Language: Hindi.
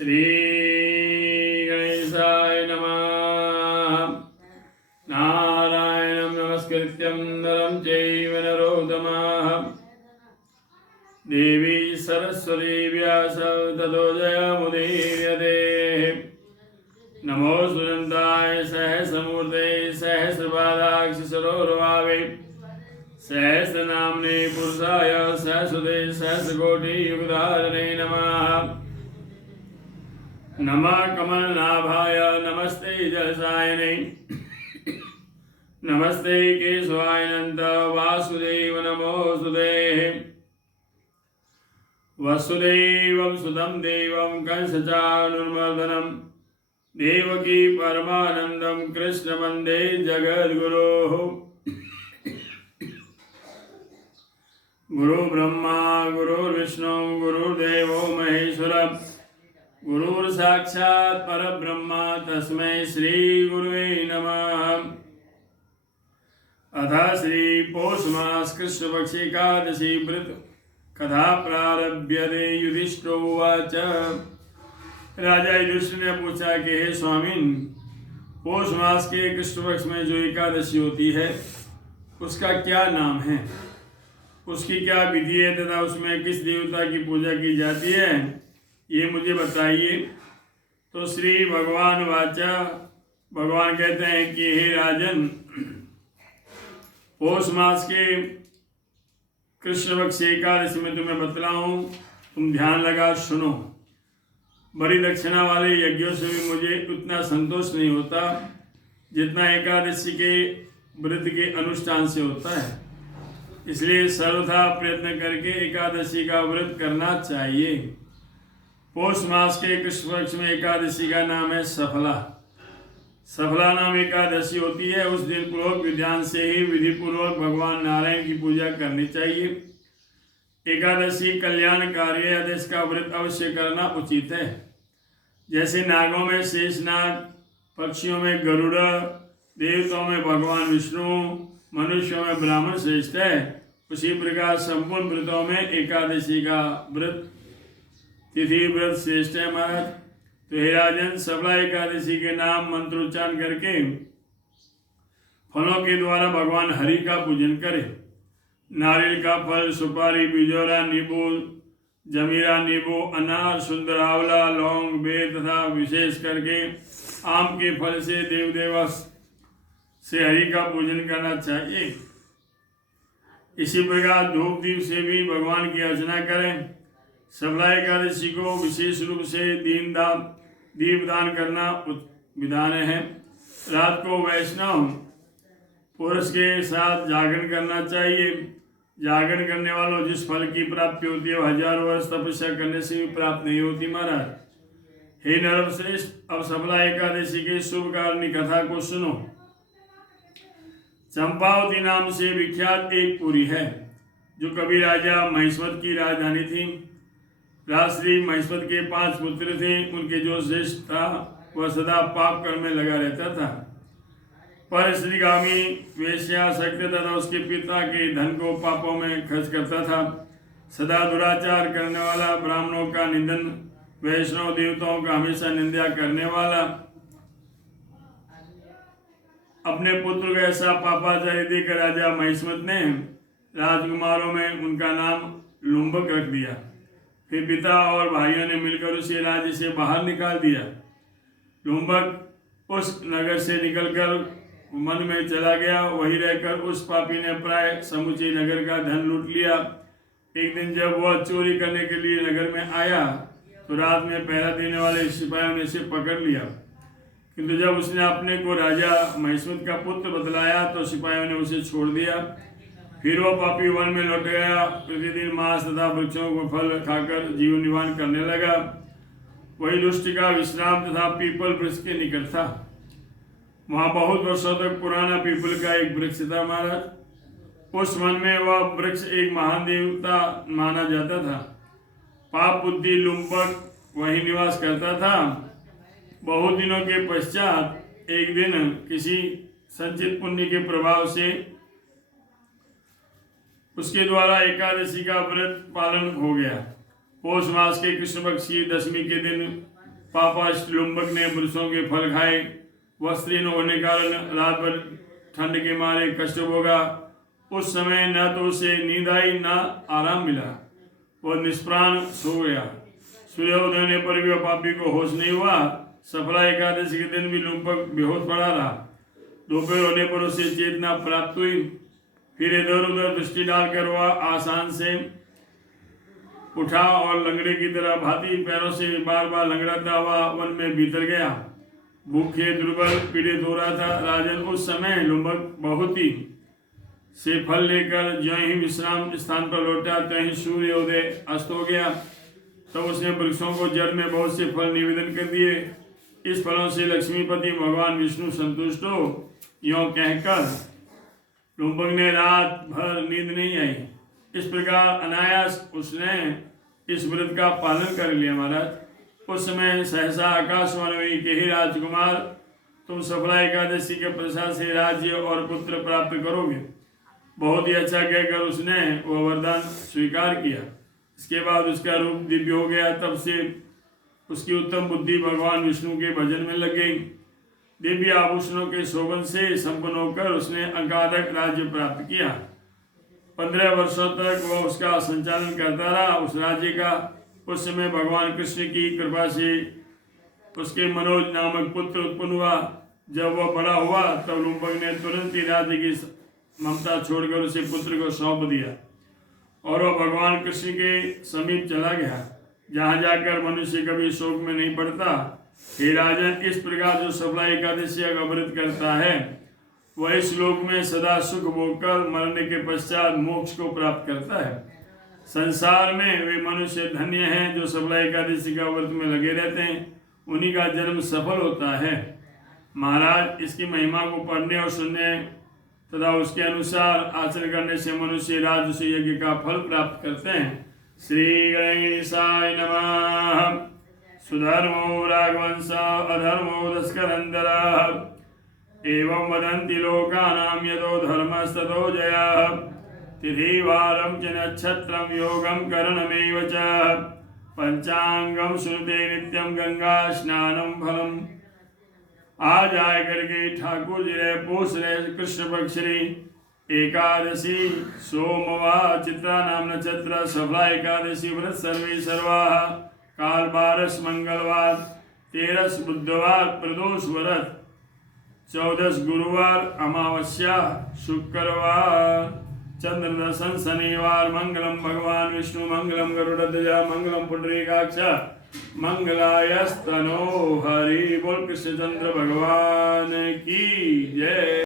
श्री गणेशाय नमः। नारायणं नमस्कृत्यं नरं चैव नरोत्तमः देवी सरस्वती व्यासं ततो जयमुदीरये। नमो सुनन्दाय सहस्रमूर्ते सहस्रपादाक्षि सरोरुभावे सहस्रनाम्ने पुरुषाय सहस्रते सहस्रकोटियुगधारिणे नमः। नमः कमलनाभाय नमस्ते जलसायने नमस्ते केशवायनन्त वासुदेव नमोऽस्तुते। वसुदेवं सुतं देवं कंसचाणूरमर्दनं देवकी परमानन्दं कृष्ण वन्दे जगद्गुरोः। गुरुर्ब्रह्मा गुरुर्विष्णु गुरुर्देवो महेश्वरः गुरुर्साक्षात् परब्रह्म तस्मै श्री गुरुवे नमः। अथ श्री पौष मास कृष्ण पक्ष एकादशी व्रत कथा प्रारभ्यते। युधिष्ठिर उवाच। राजा युधिष्ठिर ने पूछा कि हे स्वामिन, पौष मास के कृष्ण पक्ष में जो एकादशी होती है उसका क्या नाम है, उसकी क्या विधि है तथा उसमें किस देवता की पूजा की जाती है, ये मुझे बताइए। तो श्री भगवान वाचा, भगवान कहते हैं कि हे राजन, पौष मास के कृष्ण पक्ष एकादशी में तुम्हें बतलाऊं, तुम ध्यान लगा सुनो। बड़ी दक्षिणा वाले यज्ञों से भी मुझे उतना संतोष नहीं होता जितना एकादशी के व्रत के अनुष्ठान से होता है। इसलिए सर्वथा प्रयत्न करके एकादशी का व्रत करना चाहिए। पौष मास के कृष्ण पक्ष में एकादशी का नाम है सफला। सफला नाम एकादशी होती है। उस दिन पूर्वक विधान से ही विधि पूर्वक भगवान नारायण की पूजा करनी चाहिए। एकादशी कल्याणकारी है, अतः इसका व्रत अवश्य करना उचित है। जैसे नागों में शेषनाग, पक्षियों में गरुड़, देवताओं में भगवान विष्णु, मनुष्यों में ब्राह्मण श्रेष्ठ है, उसी प्रकार संपूर्ण व्रतों में एकादशी का व्रत तिथि व्रत श्रेष्ठ है महाराज। तो हे राजन, सफला एकादशी के नाम मंत्रोच्चारण करके फलों के द्वारा भगवान हरि का पूजन करे। नारियल का फल, सुपारी, बिजोरा, नींबू, जमीरा, नींबू, अनार, सुंदर, आंवला, लौंग, बेर तथा विशेष करके आम के फल से देव देवा से हरि का पूजन करना चाहिए। इसी प्रकार धूप दीप से भी भगवान की अर्चना करें। सफला एकादशी को विशेष रूप से दीपदान करना विधान है। रात को वैष्णव पुरुष के साथ जागरण करना चाहिए। जागरण करने वालों जिस फल की प्राप्ति होती है वह हजारों वर्ष तपस्या करने से भी प्राप्त नहीं होती महाराज। हे नरश्रेष्ठ, अब सफला एकादशी के शुभ कारणि कथा को सुनो। चंपावती नाम से विख्यात एक पुरी है जो कभी राजा महिष्मत की राजधानी थी। राजश्री महिष्मत के 5 पुत्र थे। उनके जो श्रेष्ठ था वह सदा पाप कर्म में लगा रहता था। पर श्रीगामी वेश्यासक्त तथा उसके पिता के धन को पापों में खर्च करता था। सदा दुराचार करने वाला, ब्राह्मणों का निंदन, वैष्णव देवताओं का हमेशा निंदा करने वाला। अपने पुत्र को ऐसा पापाचार्य देकर राजा महिष्मत ने राजकुमारों में उनका नाम लुम्बक रख दिया। फिर पिता और भाइयों ने मिलकर उसे राज्य से बाहर निकाल दिया। लुम्बक उस नगर से निकलकर मन में चला गया। वहीं रहकर उस पापी ने प्राय समुचे नगर का धन लूट लिया। एक दिन जब वह चोरी करने के लिए नगर में आया तो रात में पहरा देने वाले सिपाहियों ने उसे पकड़ लिया। किंतु जब उसने अपने को राजा महिष्मत का पुत्र बतलाया तो सिपाहियों ने उसे छोड़ दिया। फिर वह पापी वन में लौट गया। प्रतिदिन मांस तथा वृक्षों को फल खाकर जीवन निर्वाह करने लगा। वही दुष्ट का विश्राम तथा पीपल वृक्ष के निकट था। वहाँ बहुत वर्षों तक पुराना पीपल का एक वृक्ष था महाराज। उस वन में वह वृक्ष एक महान देवता माना जाता था। पाप बुद्धि लुम्बक वही निवास करता था। बहुत दिनों के पश्चात एक दिन किसी संचित पुण्य के प्रभाव से उसके द्वारा एकादशी का व्रत पालन हो गया। पौष मास के कृष्ण पक्ष की दशमी के दिन पापाष्ट लुम्बक ने पुरुषों के फल खाए, वस्त्री न होने के कारण रात भर ठंड के मारे कष्ट भोगा। उस समय न तो उसे नींद आई न आराम मिला, वह निष्प्राण सो गया। सूर्योदय होने पर भी वह पापी को होश नहीं हुआ। सफला एकादशी के दिन भी लुम्बक बेहोश पड़ा रहा। दोपहर होने पर उसे चेतना प्राप्त हुई। फिर इधर उधर दृष्टि डालकर वह आसान से उठा और लंगड़े की तरह भांति पैरों से बार बार लंगड़ाता हुआ वन में भीतर गया। भूखे दुर्बल पीड़ित हो रहा था। राजन, उस समय लुम्बक बहुत ही से फल लेकर ज्यों ही विश्राम स्थान पर लौटा त्यों ही सूर्योदय अस्त हो गया। तब उसने वृक्षों को जड़ में बहुत से फल निवेदन कर दिए। इस फलों से लक्ष्मीपति भगवान विष्णु संतुष्ट हो, यों कहकर लुम्बक ने रात भर नींद नहीं आई। इस प्रकार अनायास उसने इस व्रत का पालन कर लिया। महाराज, उस समय सहसा आकाशवाणी हुई कि हे राजकुमार, तुम सफला एकादशी के प्रसाद से राज्य और पुत्र प्राप्त करोगे। बहुत ही अच्छा कहकर उसने वह वरदान स्वीकार किया। इसके बाद उसका रूप दिव्य हो गया। तब से उसकी उत्तम बुद्धि भगवान विष्णु के भजन में लग गई। दिव्य आभूषणों के शोभन से संपन्न होकर उसने अगाधक राज्य प्राप्त किया। 15 वर्षों तक वह उसका संचालन करता रहा। उस राज्य का उस समय भगवान कृष्ण की कृपा से उसके मनोज नामक पुत्र उत्पन्न हुआ। जब वह बड़ा हुआ तब लुम्बक ने तुरंत ही राज्य की ममता छोड़कर उसे पुत्र को सौंप दिया और वह भगवान कृष्ण के समीप चला गया, जहाँ जाकर मनुष्य कभी शोक में नहीं पड़ता। हे राजन, इस प्रकार जो सफला एकादशी का व्रत करता है वह इस लोक में सदा सुख भोगकर मरने के पश्चात मोक्ष को प्राप्त करता है। संसार में वे मनुष्य धन्य हैं जो सफला एकादशी का व्रत में लगे रहते हैं, उन्हीं का जन्म सफल होता है। महाराज, इसकी महिमा को पढ़ने और सुनने तथा उसके अनुसार आचरण करने से मनुष्य राजसूय यज्ञ का फल प्राप्त करते हैं। श्री गणेशाय नमः। सुधर्मो राघवंश अधर्मो दस्करन्दरः एवं वदन्ति लोकानां यतो धर्मस्ततो जयः। तिथिवारं च नक्षत्रं योगं करणमेव च पंचांगम सुनते नित्यं गंगा स्नानं फलम्। आज आए करके ठाकुर जी रे पोष रे कृष्ण पक्ष एकादशी सोमवार चित्रा नाम नक्षत्र सफला एकादशी व्रत सर्वे सर्वाः काल 12 मंगलवार 13 बुधवार प्रदोष व्रत 14 गुरुवार अमावस्या शुक्रवार चंद्र दर्शन शनिवार। मंगलम भगवान विष्णु मंगलम गरुड़ध्वज मंगलम पुंडरीकाक्ष मंगलायस्तनो हरि। बोल कृष्णचंद्र भगवान की जय।